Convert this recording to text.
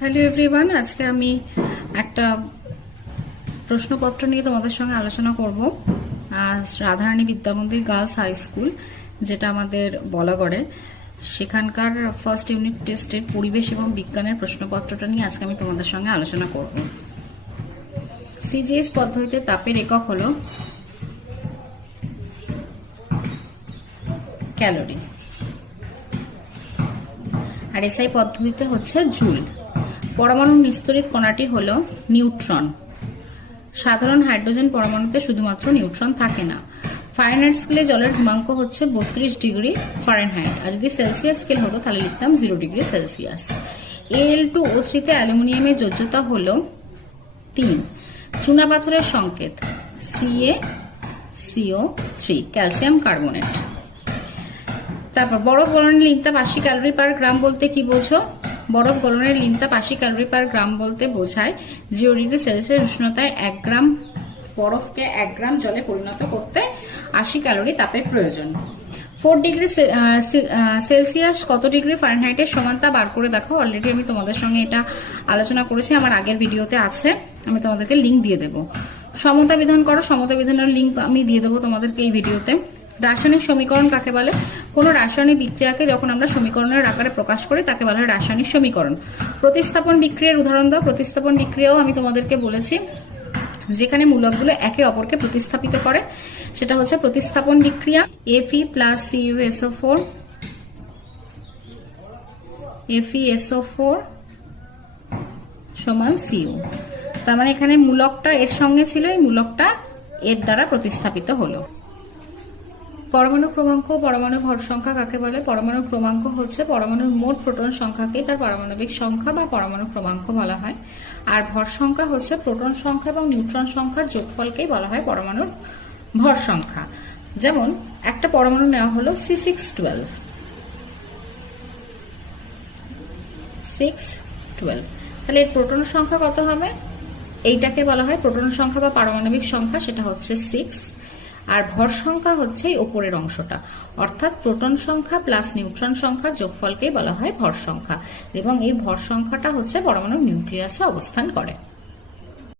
Hello everyone, আজকে আমি একটা প্রশ্নপত্র নিয়ে তোমাদের সঙ্গে আলোচনা করব। Radharani Vidyamandir girls high school, যেটা আমাদের বলাগড়ে, সেখানকার ফার্স্ট ইউনিট টেস্টের পরিবেশ এবং বিজ্ঞানের প্রশ্নপত্রটা নিয়ে আজকে আমি তোমাদের সঙ্গে আলোচনা করব। সিজিএস পদ্ধতিতে তাপের একক হলো ক্যালোরি, আর এসআই পদ্ধতিতে হচ্ছে জুল। পরমাণুর নিস্তড়িত কণাটি হলো নিউট্রন। সাধারণ হাইড্রোজেন পরমাণুতে শুধুমাত্র নিউট্রন থাকে না। ফারেনহাইট স্কেলে জলের হিমাঙ্ক হচ্ছে 32 ডিগ্রি ফারেনহাইট, আর যদি সেলসিয়াস স্কেল হতো তাহলে লিখতাম 0 ডিগ্রি সেলসিয়াস। Al2O3 তে অ্যালুমিনিয়ামের যোজ্যতা হলো 3। চুনা পাথরের সংকেত CaCO3, ক্যালসিয়াম কার্বনেট। তারপর বরফ গলনের লিনতাপ 80 ক্যালোরি পার গ্রাম বলতে কি বোঝো? বরফ গলনের লিনতাপ 80 ক্যালোরি পার গ্রাম বলতে বোঝায় 0 ডিগ্রি সেলসিয়াস উষ্ণতায় 1 গ্রাম বরফকে 1 গ্রাম জলে পরিণত করতে 80 ক্যালোরি তাপের প্রয়োজন। 4 ডিগ্রি সেলসিয়াস কত ডিগ্রি ফারেনহাইটের সমান তা বার করে দেখো। অলরেডি আমি তোমাদের সঙ্গে এটা আলোচনা করেছি, আমার আগের ভিডিওতে আছে, আমি তোমাদেরকে লিঙ্ক দিয়ে দেবো। সমতা বিধান করো, সমতা বিধানের লিঙ্ক আমি দিয়ে দেবো তোমাদেরকে এই ভিডিওতে। রাসায়নিক সমীকরণ কাকে বলে? কোনো রাসায়নিক বিক্রিয়াকে যখন আমরা সমীকরণের আকারে প্রকাশ করি তাকে বলা হয় রাসায়নিক সমীকরণ। প্রতিস্থাপন বিক্রিয়ার উদাহরণ দাও। প্রতিস্থাপন বিক্রিয়াও আমি তোমাদেরকে বলেছি, যেখানে মূলকগুলো একে অপরকে প্রতিস্থাপিত করে, সেটা হচ্ছে প্রতিস্থাপন বিক্রিয়া। Fe প্লাস CuSO4 FeSO4 সমান Cu। তার মানে এখানে মূলকটা এর সঙ্গে ছিল, এই মূলকটা এর দ্বারা প্রতিস্থাপিত হলো। পরমাণু ক্রমাঙ্ক, পরমাণু ভর সংখ্যা কাকে বলে? পরমাণু ক্রমাঙ্ক হচ্ছে পরমাণুর মোট প্রোটন সংখ্যাকে তার পারমাণবিক সংখ্যা বা পরমাণু ক্রমাঙ্ক বলা হয়, আর ভর সংখ্যা হচ্ছে প্রোটন সংখ্যা এবং নিউট্রন সংখ্যার যোগফলকেই বলা হয় পরমাণুর ভর সংখ্যা। যেমন একটা পরমাণু নেওয়া হলো C612, তাহলে এর প্রোটন সংখ্যা কত হবে? এইটাকে বলা হয় প্রোটন সংখ্যা বা পারমাণবিক সংখ্যা, সেটা হচ্ছে 6। আর ভর সংখ্যা হচ্ছে এই ওপরের অংশটা, অর্থাৎ প্রোটন সংখ্যা প্লাস নিউট্রন সংখ্যার যোগফলকেই বলা হয় ভর সংখ্যা, এবং এই ভর সংখ্যাটা হচ্ছে পরমাণুর নিউক্লিয়াসে অবস্থান করে।